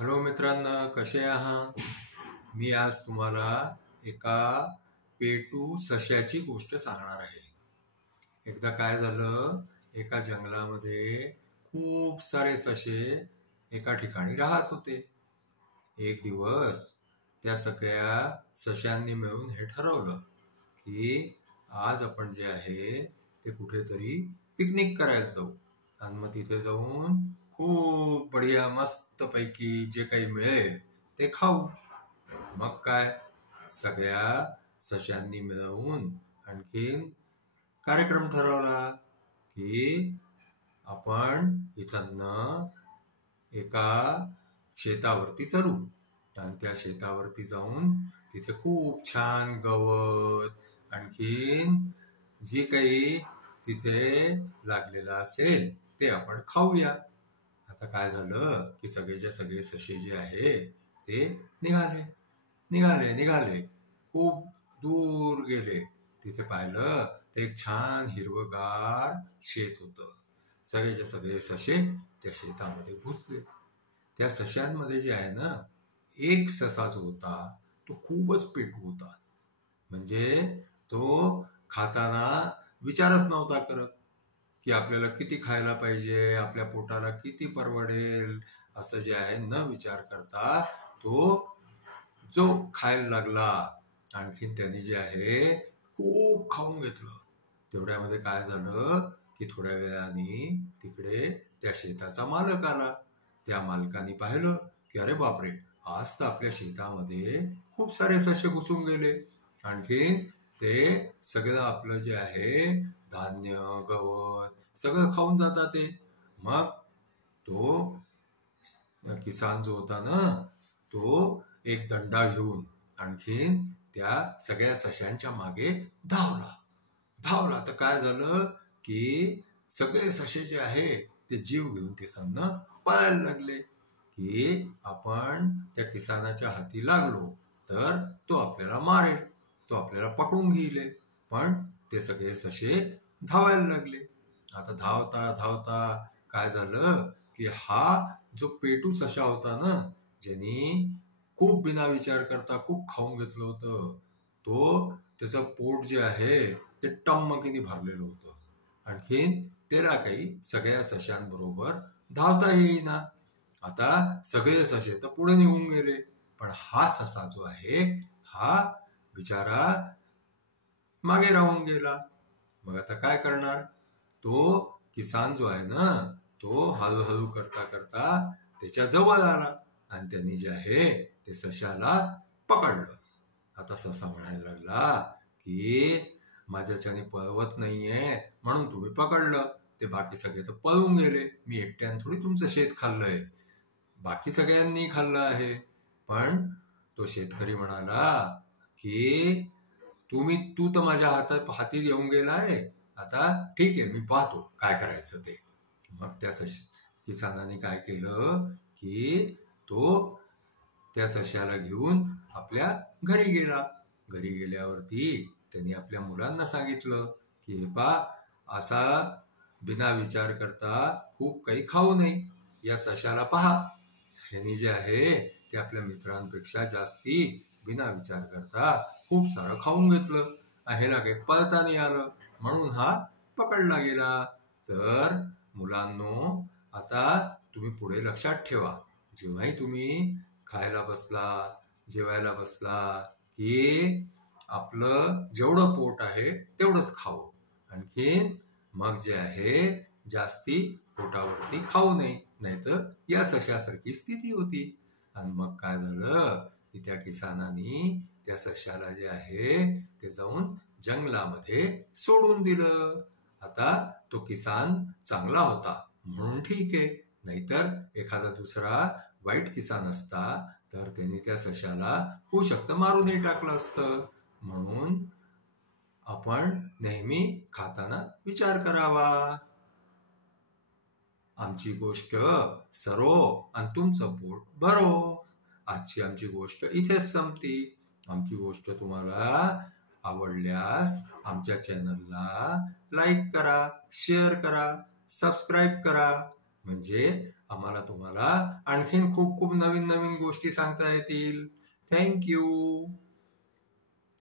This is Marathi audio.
हॅलो मित्रांनो, कसे आहात? मी आज तुम्हाला एका पेटू सश्याची गोष्ट सांगणार आहे. एकदा काय झालं, एका जंगलामध्ये खूप सारे ससे एका ठिकाणी राहत होते. एक दिवस त्या सगळ्या सश्यांनी मिळून हे ठरवलं की आज आपण जे आहे ते कुठेतरी पिकनिक करायला जाऊ आणि मग तिथे जाऊन खूप बढिया मस्त पैकी जे काही मिळेल ते खाऊ. मग काय, सगळ्या सश्यांनी मिळवून आणखीन कार्यक्रम ठरवला की आपण इथनं एका शेतावरती चढू आणि त्या शेतावरती जाऊन तिथे खूप छान गवत आणखीन जे काही तिथे लागलेलं असेल ते आपण खाऊया. आता काय झालं की सगळेच्या सगळे ससे जे आहे ते निघाले निघाले निघाले खूप दूर गेले. तिथे पाहिलं तर एक छान हिरवगार शेत होतं. सगळेच्या सगळे ससे त्या शेतामध्ये घुसले. त्या सश्यांमध्ये जे आहे ना, एक ससा जो होता तो खूपच पेटू होता. म्हणजे तो खाताना विचारच नव्हता करत की आपल्याला किती खायला पाहिजे, आपल्या पोटाला किती परवडेल, असं जे आहे न विचार करता तो जो खायला लागला. आणखीन त्याने जे आहे खूप खाऊन घेतलं. तेवढ्यामध्ये काय झालं की थोड्या वेळाने तिकडे त्या शेताचा मालक आला. त्या मालकाने पाहिलं की अरे बापरे, आज तर आपल्या शेतामध्ये खूप सारे ससे घुसून गेले. आणखीन ते सगळं आपलं जे आहे धान्य गवत सगळं खाऊन जातात ते. मग तो किसान जो होता ना, तो एक दंडा घेऊन आणखीन त्या सगळ्या सश्यांच्या मागे धावला धावला तर काय झालं की सगळे ससे जे आहे ते जीव घेऊन तिथं पळायला लागले की आपण त्या किसानाच्या हाती लागलो तर तो आपल्याला मारेल, तो आपल्याला पकडून घेईल. पण ते सगळे ससे धावायला लागले. आता धावता धावता काय झालं की हा जो पेटू ससा होता ना, ज्यांनी खूप बिना विचार करता खूप खाऊन घेतलं होतं, तो त्याचं पोट जे आहे ते टम्मकीने भरलेलं होतं. आणखीन त्याला काही सगळ्या सशांबरोबर धावता येईना. आता सगळे ससे तर पुढे निघून गेले, पण हा ससा जो आहे हा बिचारा मागे राहून गेला. मग आता काय करणार? तो किसान जो आहे ना, तो हळूहळू करता करता त्याच्या जवळ आला आणि त्यांनी जे आहे ते सशाला पकडलं. आता ससा म्हणायला लागला की माझ्याच्याने पळवत नाहीये म्हणून तुम्ही पकडलं, ते बाकी सगळे तर पळून गेले. मी एकट्याने थोडी तुमचं शेत खाल्लंय, बाकी सगळ्यांनी खाल्लं आहे. पण तो शेतकरी म्हणाला की तू तर माझ्या हाती येऊन गेलाय, आता ठीक आहे, मी पाहतो काय करायचं ते. मग त्या किसानाने काय केलं की तो त्या सश्याला घेऊन आपल्या घरी गेला. घरी गेल्यावरती त्यांनी आपल्या मुलांना सांगितलं की पा असा बिना विचार करता खूप काही खाऊ नये. या सश्याला पहा, ह्यानी जे आहे ते आपल्या मित्रांपेक्षा जास्ती बिना विचार करता खूप सारं खाऊन घेतलं. ह्याला काही पळता नाही आलं म्हणून हा पकडला गेला. तर मुलांनो, आता तुम्ही पुढे लक्षात ठेवा, जेव्हाही तुम्ही खायला बसला, जेवायला बसला की आपलं जेवढं पोट आहे तेवढंच खावं. आणखीन मग जे आहे जास्ती पोटावरती खाऊ नये, नाहीतर या सश्यासारखी स्थिती होती. आणि मग काय झालं की त्या किसानाने त्या सश्याला जे आहे ते जाऊन जंगलामध्ये सोडून दिलं. आता तो किसान चांगला होता म्हणून ठीक आहे, नाहीतर एखादा दुसरा वाईट किसान असता तर त्यांनी त्या सश्याला होऊ शकतं मारूनही टाकलं असतं. म्हणून आपण नेहमी खाताना विचार करावा. आमची गोष्ट सरो आणि तुमचं पोट भरो. आजची आमची गोष्ट इथेच संपती. आमची गोष्ट तुम्हाला आवडल्यास आमच्या चॅनलला लाईक करा, शेअर करा, सबस्क्राईब करा, म्हणजे आम्हाला तुम्हाला आणखीन खूप खूप नवीन नवीन गोष्टी सांगता येतील. थँक्यू.